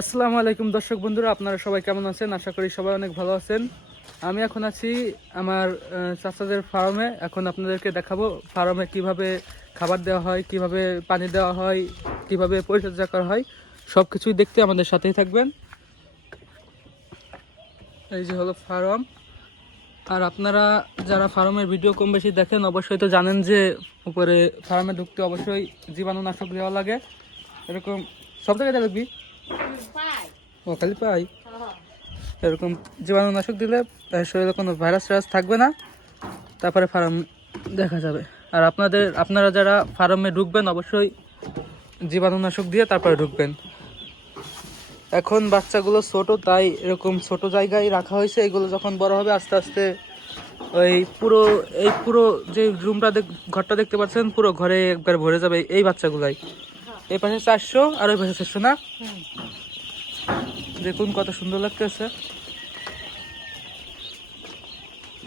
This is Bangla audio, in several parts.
আসসালামু আলাইকুম দর্শক বন্ধুরা, আপনারা সবাই কেমন আছেন? আশা করি সবাই অনেক ভালো আছেন। আমি এখন আছি আমার চাচাদের ফার্মে এখন আপনাদেরকে দেখাবো ফার্মে কীভাবে খাবার দেওয়া হয়, কীভাবে পানি দেওয়া হয়, কীভাবে পরিচর্যা করা হয়। সব কিছুই দেখতে আমাদের সাথেই থাকবেন। এই যে হলো ফার্ম আর আপনারা যারা ফার্মের ভিডিও কম বেশি দেখেন, অবশ্যই তো জানেন যে উপরে ফার্মে ঢুকতে অবশ্যই জীবাণুনাশক দেওয়া লাগে। এরকম সব জায়গায় দেখবি। ও, খালি পাই? এরকম জীবাণুনাশক দিলে শরীরে কোনো ভাইরাস টাইরাস থাকবে না, তারপরে ফার্ম দেখা যাবে। আর আপনাদের, আপনারা যারা ফার্মে ঢুকবেন, অবশ্যই জীবাণুনাশক দিয়ে তারপরে ঢুকবেন। এখন বাচ্চাগুলো ছোট, তাই এরকম ছোট জায়গায় রাখা হয়েছে। এগুলো যখন বড় হবে, আস্তে আস্তে ওই পুরো, এই পুরো যে রুমটা ঘরটা দেখতে পাচ্ছেন, পুরো ঘরে একবার ভরে যাবে এই বাচ্চাগুলাই। এই পাশে চারশো আর ওই পাশে চারশো না? দেখুন কত সুন্দর লাগতেছে।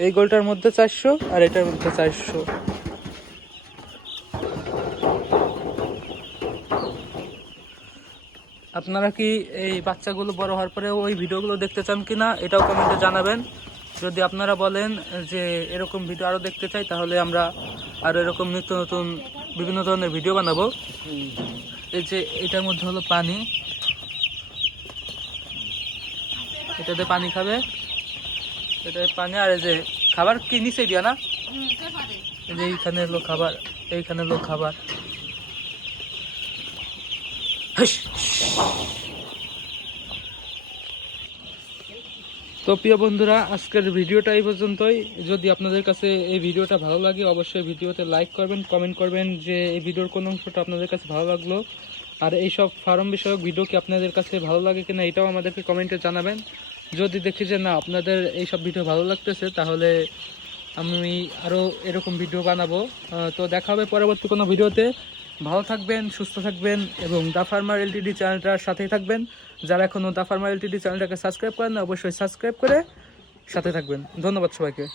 এই গোলটার মধ্যে চারশো আর এটার মধ্যে চারশো। আপনারা কি এই বাচ্চাগুলো বড় হওয়ার পরে ওই ভিডিওগুলো দেখতে চান কিনা, এটাও কমেন্টে জানাবেন। যদি আপনারা বলেন যে এরকম ভিডিও আরও দেখতে চাই, তাহলে আমরা আরও এরকম নিত্য নতুন বিভিন্ন ধরনের ভিডিও বানাবো। এই যে এটার মধ্যে হলো পানি। এটাতে পানি খাবে। এটা পানি, আর এই যে খাবার কি নিচে দিয়া না? যে এইখানে হলো খাবার, এইখানে হলো খাবার। তো প্রিয় বন্ধুরা, আজকের ভিডিওটা এই পর্যন্তই। যদি আপনাদের কাছে এই ভিডিওটা ভালো লাগে, অবশ্যই ভিডিওতে লাইক করবেন কমেন্ট করবেন যে এই ভিডিওর কোন অংশটা আপনাদের কাছে ভালো লাগল। আর এইসব ফার্ম বিষয়ক ভিডিও কি আপনাদের কাছে ভালো লাগে কিনা, এটাও আমাদেরকে কমেন্টে জানাবেন। যদি দেখি যে না, আপনাদের এইসব ভিডিও ভালো লাগতেছে, তাহলে আমি আরও এরকম ভিডিও বানাবো। তো দেখা হবে পরবর্তী কোনো ভিডিওতে। ভালো থাকবেন, সুস্থ থাকবেন এবং দা ফার্মার এলটিডি চ্যানেলটার সাথেই থাকবেন। যারা এখনও দা ফার্মার এলটিডি চ্যানেলটাকে সাবস্ক্রাইব করেন না অবশ্যই সাবস্ক্রাইব করে সাথে থাকবেন। ধন্যবাদ সবাইকে।